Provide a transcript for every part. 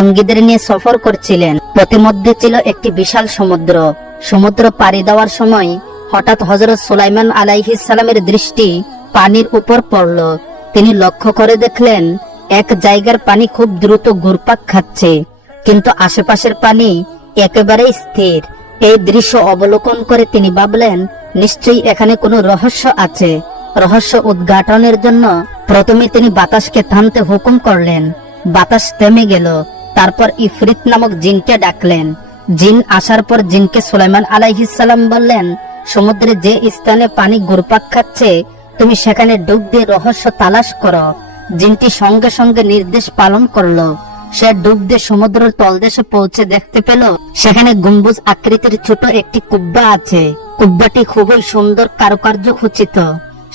সঙ্গীদের নিয়ে সফর করছিলেন। প্রতিমধ্যে ছিল একটি বিশাল সমুদ্র। সমুদ্র পাড়ি দেওয়ার সময় হঠাৎ হজরত সুলাইমান আলাইহিস সালামের দৃষ্টি পানির উপর পড়ল। তিনি লক্ষ্য করে দেখলেন, এক জায়গার পানি খুব দ্রুত ঘুরপাক খাচ্ছে। কিন্তু আশেপাশের পানি একেবারেই স্থির। এই দৃশ্য অবলোকন করে তিনি ভাবলেন, নিশ্চয়ই এখানে কোনো রহস্য আছে। রহস্য উদ্ঘাটনের জন্য প্রথমে তিনি বাতাসকে থামতে হুকুম করলেন। বাতাস থেমে গেল। তারপর ইফরিত নামক জিনকে ডাকলেন। জিন আসার পর জিনকে সুলাইমান আলাইহিসাল্লাম বললেন, সমুদ্রে যে স্থানে পানি ঘুরপাক খাচ্ছে, তুমি সেখানে ডুব দিয়ে রহস্য তালাশ করো। জিনটি সঙ্গে সঙ্গে নির্দেশ পালন করল। সে ডুব দিয়ে সমুদ্রের তলদেশে পৌঁছে দেখতে পেল, সেখানে গম্বুজ আকৃতির ছোট একটি কুব্বা আছে। কুব্বাটি খুবই সুন্দর কারুকার্য খচিত।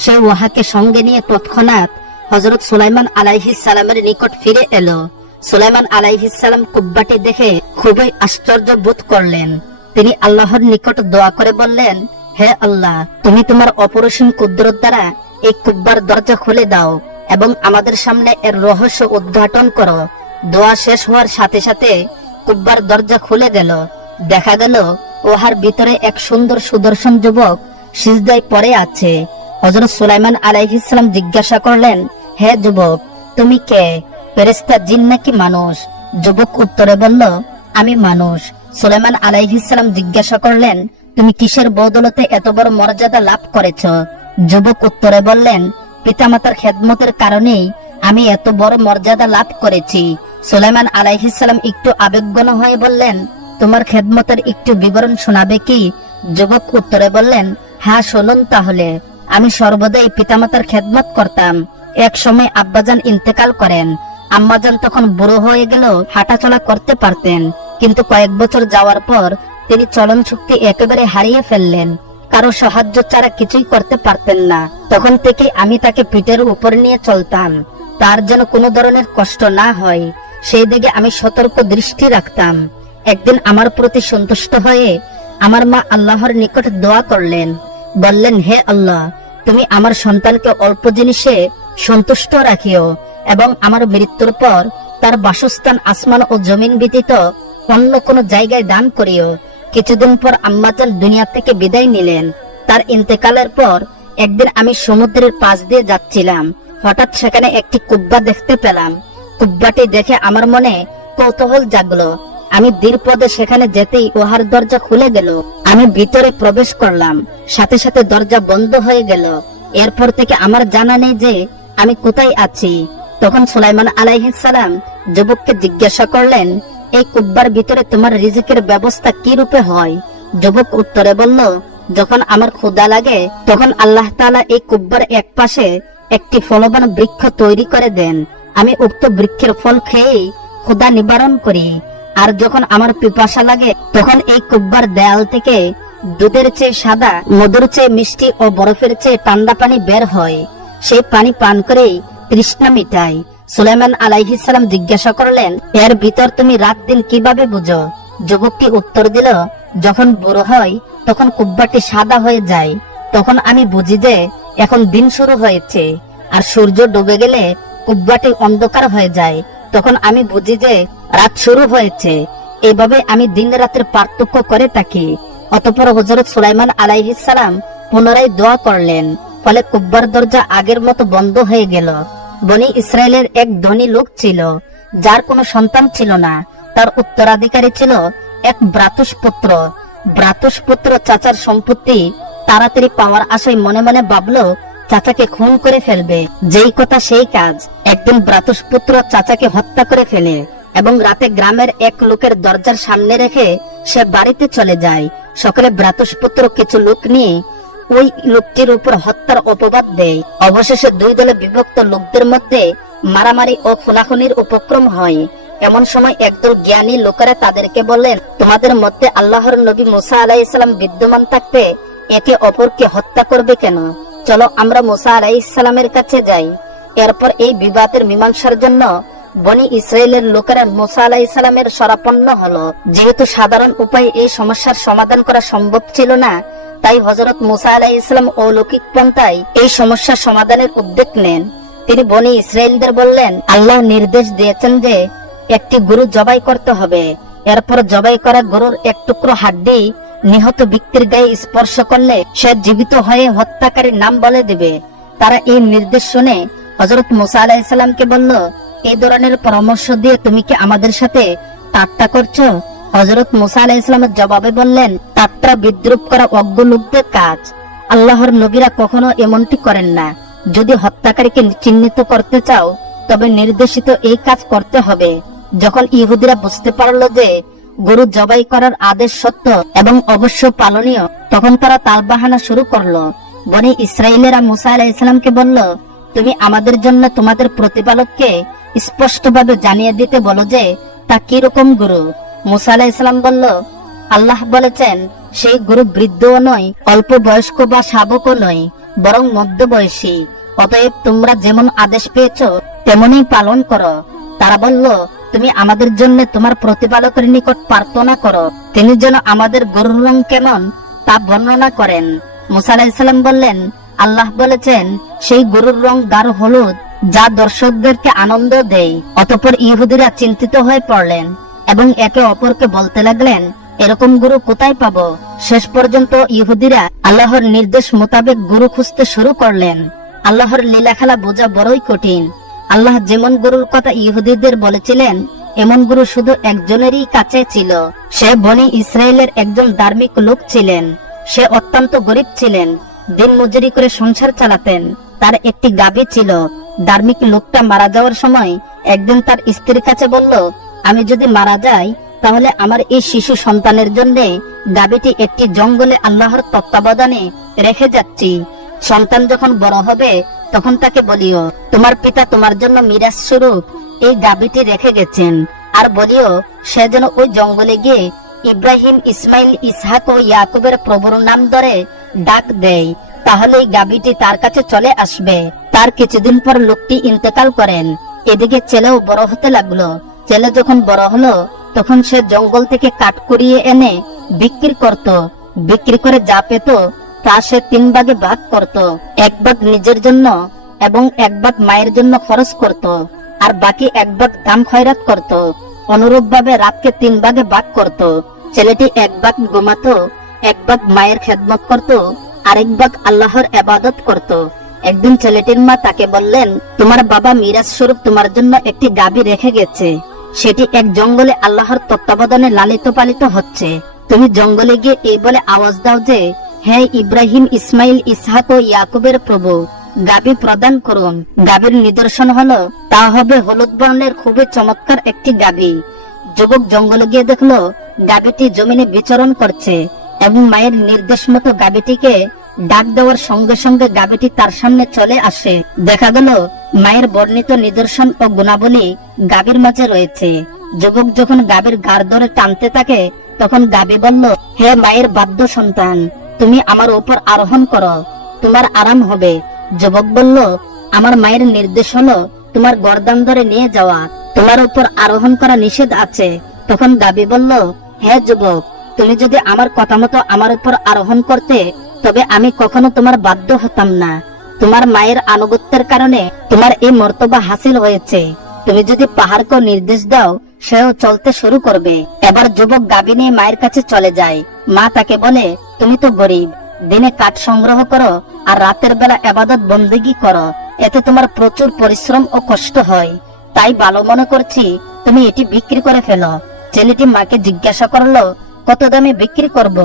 সে উহাকে সঙ্গে নিয়ে তৎক্ষণাৎ হজরত সুলাইমান আলাইহিস সালামের নিকট ফিরে এলো। সুলাইমান আলাইহিস সালাম কুব্বাটি দেখে খুবই আশ্চর্য বোধ করলেন। তিনি আল্লাহর নিকট দোয়া করে বললেন, হে আল্লাহ, তুমি তোমার অপরিসীম কুদরত দ্বারা এই কুব্বার দরজা খুলে দাও এবং আমাদের সামনে এর রহস্য উদ্ঘাটন করো। দোয়া শেষ হওয়ার সাথে সাথে কুব্বার দরজা খুলে গেল। দেখা গেল ওহার ভিতরে এক সুন্দর সুদর্শন যুবক সিজদায় পড়ে আছে। হজরত সুলাইমান আলাইহিসসালাম জিজ্ঞাসা করলেন, হে যুবক, তুমি কে? ফেরেস্তা জিন নাকি মানুষ? যুবক উত্তরে বলল, আমি মানুষ। সুলাইমান আলাইহিসসালাম জিজ্ঞাসা করলেন, তুমি কিসের বদলতে এত বড় মর্যাদা লাভ করেছ? যুবক উত্তরে বললেন, পিতামাতার খেদমতের কারণেই আমি এত বড় মর্যাদা লাভ করেছি। সুলাইমান আলাইহিসসালাম একটু আবেগগণ হয়ে বললেন, তোমার খেদমতের একটু বিবরণ শোনাবে কি? যুবক উত্তরে বললেন হ্যাঁ শুনুন তাহলে। আমি সর্বদাই পিতামাতার খেদমত করতাম। এক সময় আব্বাজান ইন্তেকাল করেন। আম্মাজান তখন বুড়ো হয়ে গেল, হাঁটাচলা করতে পারতেন। কিন্তু কয়েক বছর যাওয়ার পর তিনি চলন শক্তি একেবারে হারিয়ে ফেললেন। কারও সাহায্য ছাড়া কিছুই করতে পারতেন না। তখন থেকে আমি তাকে পিঠের উপর নিয়ে চলতাম। তার যেন কোনো ধরনের কষ্ট না হয়, সেই দিকে আমি সতর্ক দৃষ্টি রাখতাম। একদিন আমার প্রতি সন্তুষ্ট হয়ে আমার মা আল্লাহর নিকট দোয়া করলেন, বললেন, হে আল্লাহ, তুমি আমার সন্তানকে অল্প জিনিসে সন্তুষ্ট রাখিও। এবং আমার মৃত্যুর পর তার বাসস্থান আসমান ও জমিন ব্যতীত অন্য কোনো জায়গায় দান করিও। কিছুদিন পর আম্মাজান দুনিয়া থেকে বিদায় নিলেন। তার ইন্তেকালের পর একদিন আমি সমুদ্রের পাশ দিয়ে যাচ্ছিলাম। হঠাৎ সেখানে একটি কুব্বা দেখতে পেলাম। কুব্বাটি দেখে আমার মনে কৌতূহল জাগলো। আমি দীর্পদে সেখানে যেতেই উহার দরজা খুলে গেল। আমি ভিতরে প্রবেশ করলাম। সাথে সাথে দরজা বন্ধ হয়ে গেল। এরপর থেকে আমার জানা নেই যে আমি কোথায় আছি। তখন সুলাইমান আলাইহিস সালাম যুবককে জিজ্ঞাসা করলেন, এই কুব্বার ভিতরে তোমার রিজিকের ব্যবস্থা কি রূপে হয়? যুবক উত্তরে বলল, যখন আমার ক্ষুদা লাগে, তখন আল্লাহ তাআলা এই কুব্বার এক পাশে একটি ফলবান বৃক্ষ তৈরি করে দেন। আমি উক্ত বৃক্ষের ফল খেয়েই ক্ষুদা নিবারণ করি। আর যখন আমার পিপাসা লাগে, তখন এই কুব্বার দেয়াল থেকে দুধের চেয়ে সাদা, মধুর চেয়ে মিষ্টি ও বরফের চেয়ে ঠান্ডা পানি বের হয়। সেই পানি পান করেই তৃষ্ণা মিটাই সুলাইমান আলাইহিসালাম জিজ্ঞাসা করলেন, এর ভিতর তুমি রাত দিন কীভাবে বুঝো? যুবকটি উত্তর দিল, যখন বুড়ো হয় তখন কুব্বাটি সাদা হয়ে যায়। তখন আমি বুঝি যে, এখন দিন শুরু হয়েছে, আর সূর্য ডুবে গেলে কুব্বাটি অন্ধকার হয়ে যায়। তখন আমি বুঝি যে, রাত শুরু হয়েছে। এভাবে আমি দিন রাতের পার্থক্য করে থাকি। অতপর হজরত সুলাইমান আলাইহিস সালাম পুনরায় দোয়া করলেন, ফলে কুব্বার দরজা আগের মতো বন্ধ হয়ে গেল। বনি ইসরায়েলের এক ধনী লোক ছিল, যার কোনো সন্তান ছিল না। তার উত্তরাধিকারী ছিল এক ব্রাতুষ পুত্র ব্রাতুষ পুত্র চাচার সম্পত্তি তাড়াতাড়ি পাওয়ার আশায় মনে মনে ভাবলো, চাচাকে খুন করে ফেলবে। যেই কথা সেই কাজ। একদিন ব্রাতুষ পুত্র চাচাকে হত্যা করে ফেলে এবং রাতে গ্রামের এক লোকের দরজার সামনে রেখে সে বাড়িতে চলে যায়। সকালে ব্রাতুষ পুত্র কিছু লোক নিয়ে ওই লোকটির উপর হত্যার অপবাদ দেয়। অবশেষে দুই দলে বিভক্ত লোকদের মধ্যে মারামারি ও খুনাখুনির উপক্রম হয়। এমন সময় একদল জ্ঞানী লোকেরা তাদেরকে বললেন তোমাদের মধ্যে আল্লাহর নবী মুসা আলাইসালাম বিদ্যমান থাকতে একে অপরকে হত্যা করবে কেন? চলো আমরা মুসা আলাইসালামের কাছে যাই। এরপর এই বিবাদের মীমাংসার জন্য বনি ইসরায়েলের লোকেরা মুসা আলাহ ইসলামের সরাপন্ন হলো। যেহেতু সাধারণ উপায়ে এই সমস্যার সমাধান করা সম্ভব ছিল না তাই হজরত মুসা আলাহ ইসলাম অলৌকিক পন্থায় এই সমস্যার সমাধানের উদ্যোগ নেন। তিনি বনি ইসরায়েলদের বললেন, আল্লাহ নির্দেশ দিয়েছেন যে একটি গরু জবাই করতে হবে। এরপর জবাই করা গরুর এক টুকরো হাড্ডি নিহত ব্যক্তির গায়ে স্পর্শ করলে সে জীবিত হয়ে হত্যাকারীর নাম বলে দেবে। তারা এই নির্দেশ শুনে হজরত মুসা আলাহিসাল্লামকে বলল এই ধরনের পরামর্শ দিয়ে তুমি কি আমাদের সাথে ঠাট্টা করছ? হজরত মুসা আলাহিসাল্লামের জবাবে বললেন ঠাট্টা বিদ্রুপ করা অজ্ঞ লোকদের কাজ। আল্লাহর নবীরা কখনো এমনটি করেন না। যদি হত্যাকারীকে চিহ্নিত করতে চাও, তবে নির্দেশিত এই কাজ করতে হবে। যখন ইহুদিরা বুঝতে পারল যে গরু জবাই করার আদেশ সত্য এবং অবশ্য পালনীয়, তখন তারা তালবাহানা শুরু করল। বনি ইসরায়েলেরা মুসা আলাহ ইসলামকে বলল, তুমি আমাদের জন্য তোমাদের প্রতিপালককে স্পষ্টভাবে জানিয়ে দিতে বলো যে, তা কীরকম গুরু? মুসা ইসলাম বলল, আল্লাহ বলেছেন, সেই গুরু বৃদ্ধও নয়, অল্প বয়স্ক বা শাবকও নয়, বরং মধ্যবয়সী। অতএব তোমরা যেমন আদেশ পেয়েছ, তেমনই পালন করো। তারা বলল, তুমি আমাদের জন্য তোমার প্রতিপালকের নিকট প্রার্থনা করো। তিনি যেন আমাদের গরুর রং কেমন, তা বর্ণনা করেন। মুসা আলাহিসাল্লাম বললেন, আল্লাহ বলেছেন, সেই গরুর রং গাঢ় হলুদ, যা দর্শকদেরকে আনন্দ দেয়। অতপর ইহুদিরা চিন্তিত হয়ে পড়লেন। এবং একে অপরকে বলতে লাগলেন, এরকম গুরু কোথায় পাবো? শেষ পর্যন্ত ইহুদিরা আল্লাহর নির্দেশ মোতাবেক গুরু খুঁজতে শুরু করলেন। আল্লাহর লীলা খেলা বোঝা বড়ই কঠিন। আল্লাহ যেমন গুরুর কথা ইহুদিদের বলেছিলেন, এমন গুরু শুধু একজনেরই কাছে ছিল। সে বনি ইসরায়েলের একজন ধার্মিক লোক ছিলেন। সে অত্যন্ত গরিব ছিলেন। দিন মজুরি করে সংসার চালাতেন। তার একটি গাবি ছিল। ধার্মিক লোকটা মারা যাওয়ার সময় একদিন তার স্ত্রীর কাছে বলল আমি যদি মারা যাই, তাহলে আমার এই শিশু সন্তানের জন্য গাবিটি একটি জঙ্গলে আল্লাহর তত্ত্বাবধানে রেখে যাচ্ছি। সন্তান যখন বড় হবে, তখন তাকে বলিও, তোমার পিতা তোমার জন্য মিরাজ স্বরূপ, এই গাবিটি রেখে গেছেন। আর বলিও, সে যেন ওই জঙ্গলে গিয়ে ইব্রাহিম, ইসমাইল, ইসহাক ও ইয়াকুবের প্রভুর নাম ধরে ডাক দেয়। তাহলে এই গাবিটি তার কাছে চলে আসবে। তার কিছুদিন পর লোকটি ইন্তেকাল করেন। এদিকে ছেলেও বড় হতে লাগল। ছেলে যখন বড় হলো, তখন সে জঙ্গল থেকে কাঠ কুড়িয়ে এনে বিক্রি করত। বিক্রি করে যা পেত, তা সে তিন ভাগে ভাগ করত। এক ভাগ নিজের জন্য এবং এক ভাগ মায়ের জন্য খরচ করত, আর বাকি এক ভাগ দাম খয়রাত করত। অনুরূপ ভাবে রাতকে তিন ভাগে ভাগ করত। ছেলেটি এক ভাগ ঘুমাতো, এক ভাগ মায়ের খেদমত করত, আরেক ভাগ আল্লাহর আবাদত করত। একদিন ছেলেটির মা তাকে বললেন, তোমার বাবা মিরাজ স্বরূপ তোমার জন্য একটি গাবি রেখে গেছে। সেটি এক জঙ্গলে আল্লাহর তত্ত্বাবধানে লালিত পালিত হচ্ছে। তুমি জঙ্গলে গিয়ে এই বলে আওয়াজ দাও যে, হে ইব্রাহিম, ইসমাইল, ইসহাক ও ইয়াকুবের প্রভু, গাবি প্রদান করুন। গাবির নিদর্শন হলো, তা হবে হলুদ বর্ণের খুবই চমৎকার একটি গাবি। যুবক জঙ্গলে গিয়ে দেখল, গাবিটি জমিনে বিচরণ করছে এবং মায়ের নির্দেশ মতো গাবিটিকে ডাক দেওয়ার সঙ্গে সঙ্গে গাবিটি তার সামনে চলে আসে। দেখা গেল মায়ের বর্ণিত নিদর্শন ও গুণাবলী গাবির মাঝে রয়েছে। যুবক যখন গাবির গার ধরে টানতে থাকে, তখন গাবি বলল, হে মায়ের বাদ্য সন্তান, তুমি আমার উপর আরোহণ করো, তোমার আরাম হবে। যুবক বলল, আমার মায়ের নির্দেশ হলো তোমার গরদান ধরে নিয়ে যাওয়া, তোমার উপর আরোহণ করা নিষেধ আছে। তখন গাবি বলল, হে যুবক, তুমি যদি আমার কথা মতো আমার উপর আরোহণ করতে, তবে আমি কখনো তোমার বাধ্য হতাম না। তোমার মায়ের আনুগত্যের কারণে তোমার এই মর্তবা হাসিল হয়েছে। তুমি যদি পাহাড়কে নির্দেশ দাও, সেও চলতে শুরু করবে। এবার যুবক গাবি নিয়ে মায়ের কাছে চলে যায়। মা তাকে বলে, তুমি তো গরিব। দিনে কাঠ সংগ্রহ করো আর রাতের বেলা এবাদত বন্দেগি করো। এতে তোমার প্রচুর পরিশ্রম ও কষ্ট হয়। তাই ভালো মনে করছি, তুমি এটি বিক্রি করে ফেলো। ছেলেটি মাকে জিজ্ঞাসা করল, কত দামে বিক্রি করব?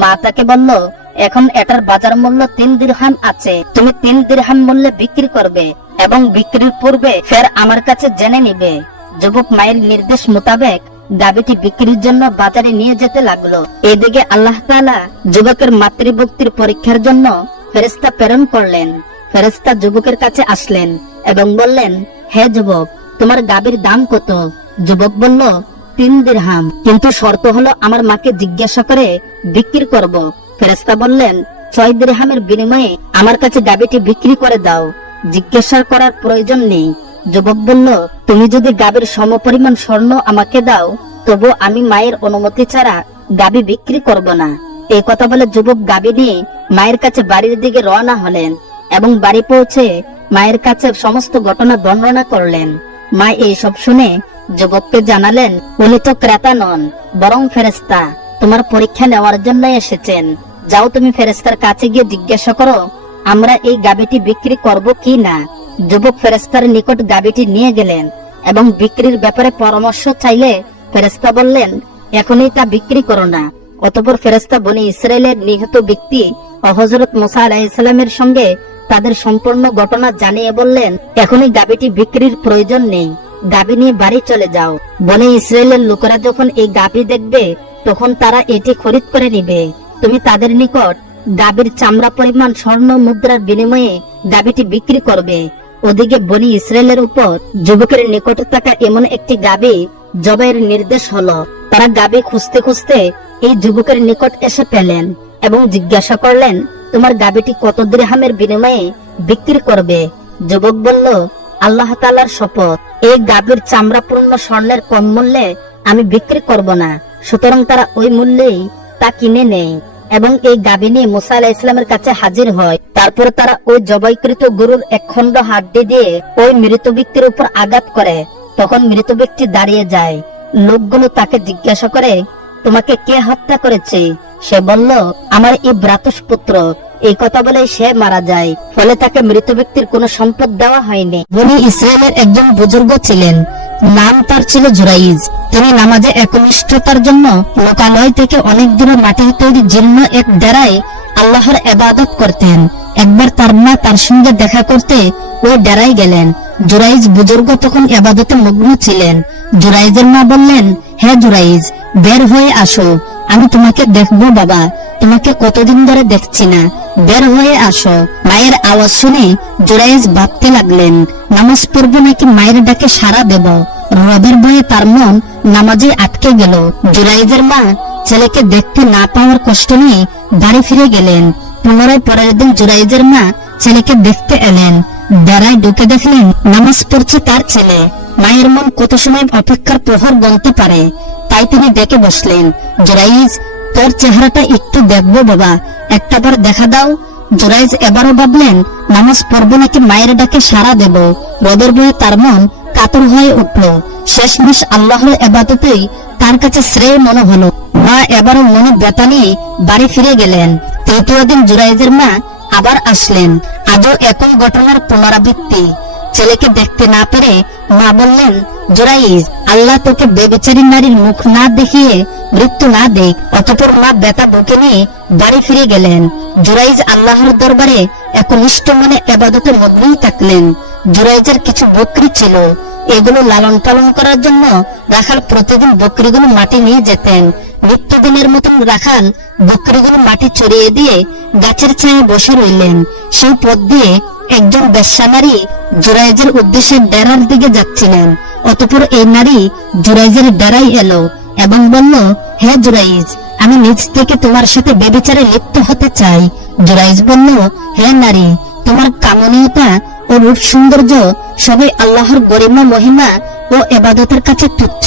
মা তাকে বলল এখন এটার বাজার মূল্য তিন দিরহাম আছে। তুমি তিন দিরহাম মূল্যে বিক্রি করবে এবং বিক্রির পূর্বে ফের আমার কাছে জেনে নিবে। যুবক মায়ের নির্দেশ মোতাবেক গাবিটি বিক্রির জন্য বাজারে নিয়ে যেতে লাগল। এদিকে আল্লাহ তাআলা যুবকের মাতৃভক্তির পরীক্ষার জন্য ফেরেস্তা প্রেরণ করলেন। ফেরেস্তা যুবকের কাছে আসলেন এবং বললেন, হে যুবক, তোমার গাবির দাম কত? যুবক বলল, তিন দিরহাম। কিন্তু শর্ত হলো আমার মাকে জিজ্ঞাসা করে বিক্রি করব। ফেরেস্তা বললেন, ছয় দিরহামের বিনিময়ে আমার কাছে গাবিটি বিক্রি করে দাও। জিজ্ঞাসা করার প্রয়োজন নেই। যুবক বলল, তুমি যদি গাবির সমপরিমাণ স্বর্ণ আমাকে দাও, তবু আমি মায়ের অনুমতি ছাড়া গাবি বিক্রি করব না। এই কথা বলে যুবক গাবি নিয়ে মায়ের কাছে বাড়ির দিকে রওনা হলেন এবং বাড়ি পৌঁছে মায়ের কাছে সমস্ত ঘটনা বর্ণনা করলেন। মা এই সব শুনে যুবককে জানালেন, উনি তো ক্রেতা নন, বরং ফেরেস্তা তোমার পরীক্ষা নেওয়ার জন্য এসেছেন। যাও তুমি ফেরেস্তার কাছে গিয়ে জিজ্ঞাসা করো, আমরা এই গাবিটি বিক্রি করব কি না? যুবক ফেরেস্তার নিকট গাবিটি নিয়ে গেলেন এবং বিক্রির ব্যাপারে পরামর্শ চাইলে ফেরেস্তা বললেন, এখনই তা বিক্রি করো না। অতপর ফেরেস্তা বনি ইসরায়েলের নিহত ব্যক্তি ও হজরত মুসা আলাহিসাল্লামের সঙ্গে তাদের সম্পূর্ণ ঘটনা জানিয়ে বললেন, এখনই গাবিটি বিক্রির প্রয়োজন নেই, গাবি নিয়ে বাড়ি চলে যাও। বনে ইসরায়েলের লোকেরা যখন এই গাবি দেখবে, তখন তারা এটি খরিদ করে নিবে। তুমি তাদের নিকট গাবির চামড়া পরিমাণ স্বর্ণ মুদ্রার বিনিময়ে গাবিটি বিক্রি করবে। ওদিকে বনি ইসরায়েলের উপর যুবকের নিকটে থাকা এমন একটি গাবি জবাইয়ের নির্দেশ হলো। তারা গাবি খুঁজতে খুঁজতে এই যুবকের নিকট এসে পেলেন এবং জিজ্ঞাসা করলেন, তোমার গাবিটি কত দিরহামের বিনিময়ে বিক্রি করবে? যুবক বলল, আল্লাহ তালার শপথ। এই গাবির চামড়াপূর্ণ স্বর্ণের কম মূল্যে আমি বিক্রি করব না। সুতরাং তারা ওই মূল্যেই তা কিনে নেয় এবং এই গাবি নিয়ে মুসা আলাহ ইসলামের কাছে হাজির হয়। তারপর তারা ওই জবাইকৃত গরুর এক খণ্ড হাড্ডি দিয়ে ওই মৃত ব্যক্তির উপর আঘাত করে। তখন মৃত ব্যক্তি দাঁড়িয়ে যায়। লোকগুলো তাকে জিজ্ঞাসা করে, তোমাকে কে হত্যা করেছে? সে বলল, আমার এই ব্রাতস পুত্র এই কথা বলে সে মারা যায়। ফলে তাকে মৃত ব্যক্তির কোনো সম্পদ দেওয়া হয়নি। বনি ইসরায়েলের একজন বুজুর্গ ছিলেন। নাম তার ছিল জুরাইজ। তিনি নামাজে একনিষ্ঠতার জন্য লোকালয় থেকে অনেক দূরে মাটির তৈরি জীর্ণ এক ডেরায় আল্লাহর এবাদত করতেন। একবার তার মা তার সঙ্গে দেখা করতে ওই ডেরায় গেলেন। জুরাইজ বুজুর্গ তখন এবাদতে মগ্ন ছিলেন। জুরাইজের মা বললেন, হে জুরাইজ, বের হয়ে আসো। আমি তোমাকে দেখব বাবা। তোমাকে কতদিন ধরে দেখছি না। বের হয়ে আসো। মায়ের আওয়াজ শুনে জুরাইজ ভাবতে লাগলেন, নামাজ পড়ব নাকি মায়ের ডাকে সাড়া দেব? রবের ভয়ে তার মন নামাজে আটকে গেল। জুরাইজের মা ছেলেকে দেখতে না পাওয়ার কষ্ট নিয়ে বাড়ি ফিরে গেলেন। পুনরায় পরের দিন জুরাইজের মা ছেলেকে দেখতে এলেন। বেড়ায় ঢুকে দেখলেন নামাজ পড়ছে তার ছেলে। মায়ের মন কত সময় অপেক্ষার প্রহর গণতে পারে, তাই তিনি ডেকে বসলেন। জুরাইজ, তোর চেহারাটা একটু দেখব বাবা একটা বার দেখা দাও, জুরাইজ এবারও ভাবলেন, নামাজ পড়ব নাকি মায়ের ডাকে সাড়া দেব? রোদের বয়ে তার মন কাতর হয়ে উঠল। শেষ শেষমেশ আল্লাহর এবাদতেই তার কাছে শ্রেয় মনে হলো। মা এবারও মনে ব্যথা নিয়ে বাড়ি ফিরে গেলেন। তৃতীয় দিন জুরাইজের মা আবার আসলেন। আজও একই ঘটনার পুনরাবৃত্তি। ছেলেকে দেখতে না পেরে মা বললেন, জোরাইজ, আল্লাহ তোকে বেবিচারী নারীর মুখ না দেখিয়ে মৃত্যু না দেখ অতপর মা বেতা বুকে নিয়ে বাড়ি ফিরে গেলেন। জুরাইজ আল্লাহর দরবারে একনিষ্ঠ মনে এবাদতে মগ্নই থাকলেন। জুরাইজের কিছু বকরি ছিল। এগুলো লালন পালন করার জন্য রাখাল প্রতিদিন বকরিগুলো মাটি নিয়ে যেতেন। নিত্যদিনের মতন রাখাল বকরিগুলো মাটি চড়িয়ে দিয়ে গাছের ছায়ে বসে রইলেন। সেই পথ দিয়ে একজন বেশ্যা নারী জুরাইজের উদ্দেশ্যে ডেরার দিকে যাচ্ছিলেন, অতপর এই নারী জুরাইজের ডেরাই এলো এবং বলল, হে জুরাইজ, আমি নিজ থেকে তোমার সাথে বেবিচারে লিপ্ত হতে চাই। জুরাইজ বলল, হে নারী, তোমার কামনীয়তা ও রূপ সৌন্দর্য সবই আল্লাহর গরিমা, মহিমা ও এবাদতের কাছে তুচ্ছ।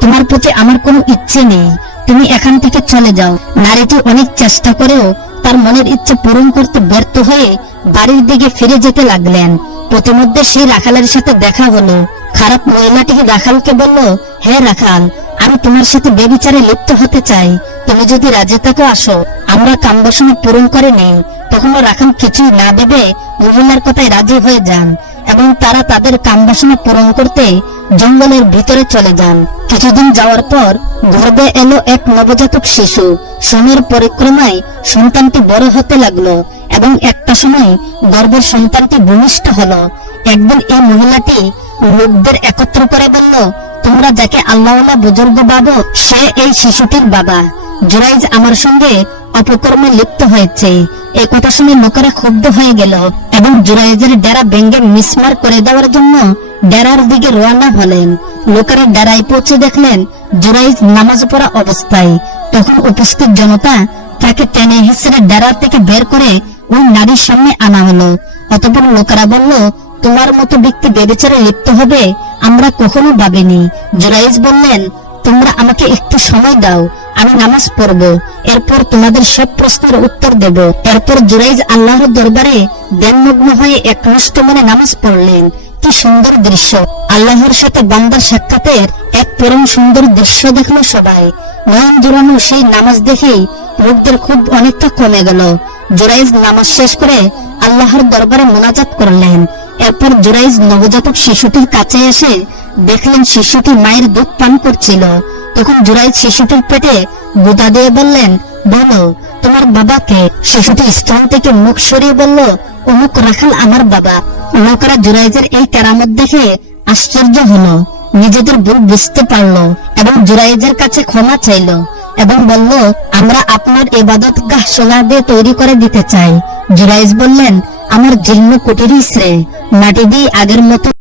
তোমার প্রতি আমার কোনো ইচ্ছে নেই। তুমি এখান থেকে চলে যাও। নারীটি অনেক চেষ্টা করেও তার মনের ইচ্ছে পূরণ করতে ব্যর্থ হয়ে বাড়ির দিকে ফিরে যেতে লাগলেন। প্রতিমধ্যে সেই রাখালের সাথে দেখা হলো। খারাপ মহিলাটিকে রাখালকে বলল, হে রাখাল, আমি তোমার সাথে বেবিচারে লিপ্ত হতে চাই। তুমি যদি রাজে থাকো, আসো। আমরা কামবাসনা পূরণ করে নেই। তখন রাখাল কিছুই না দেবে মহিলার কথায় রাজি হয়ে যান এবং তারা তাদের কামবাসনা পূরণ করতে জঙ্গলের ভিতরে চলে যান। কিছুদিন যাওয়ার পর গর্ভে এলো এক নবজাতক শিশু। সময়ের পরিক্রমায় সন্তানটি বড় হতে লাগল এবং একটা সময় গর্ভের সন্তানটি ভূমিষ্ঠ হলো। একদিন এই মহিলাটি লোকদের একত্র করে বলল, তোমরা যাকে আল্লাহ বুজুর্গ ভাবো সে এই শিশুটির বাবা। জুরাইজ আমার সঙ্গে অপকর্মে লিপ্ত হয়েছে। এই কথা শুনে লোকেরা ক্ষুব্ধ হয়ে গেল। এবং জুরাইজের ডেরা ভেঙ্গে মিসমার করে দেওয়ার জন্য ডেরার দিকে রওনা হলেন। লোকেরা ডেরায় পৌঁছে দেখলেন জুরাইজ নামাজ পড়া অবস্থায়। তখন উপস্থিত জনতা তাকে টেনে হিসেবে ডেরার থেকে বের করে ওই নারীর সামনে আনা হলো। অতপর লোকেরা বলল, তোমার মতো ব্যক্তি বেবিচারে লিপ্ত হবে, আমরা কখনো ভাবিনি। জুরাইজ বললেন তোমরা আমাকে একটু সময় দাও, আমি নামাজ পড়ব। এরপর তোমাদের সব প্রশ্নের উত্তর দেব। এরপর জুরাইজ আল্লাহর দরবারে ধ্যানমগ্ন হয়ে একনিষ্ঠ মনে নামাজ পড়লেন। একটি সুন্দর দৃশ্য। আল্লাহর সাথে বান্দার সাক্ষাতের এক পরম সুন্দর দৃশ্য দেখল সবাই। নয়ন জোড়ানো সেই নামাজ দেখেই লোকদের খুব অনেকটা কমে গেল। জোরাইজ নামাজ শেষ করে আল্লাহর দরবারে মোনাজাত করলেন। এরপর জোরাইজ নবজাতক শিশুটির কাছে এসে দেখলেন শিশুটি মায়ের দুধ পান করছিল। তখন জোরাইজ শিশুটির পেটে গুদা দিয়ে বললেন, বলো, তোমার বাবাকে শিশুটি স্তন থেকে মুখ সরিয়ে বলল, অমুক রাখাল আমার বাবা। লোকেরা জুরাইজের এই কেরামত দেখে আশ্চর্য হলো। নিজেদের ভুল বুঝতে পারল এবং জুরাইজের কাছে ক্ষমা চাইলো এবং বলল, আমরা আপনার এবাদত গাহ সোনা দিয়ে তৈরি করে দিতে চাই। জুরাইজ বললেন, আমার জীর্ণ কুটিরই শ্রেয়। মাটি দিয়ে আগের মতো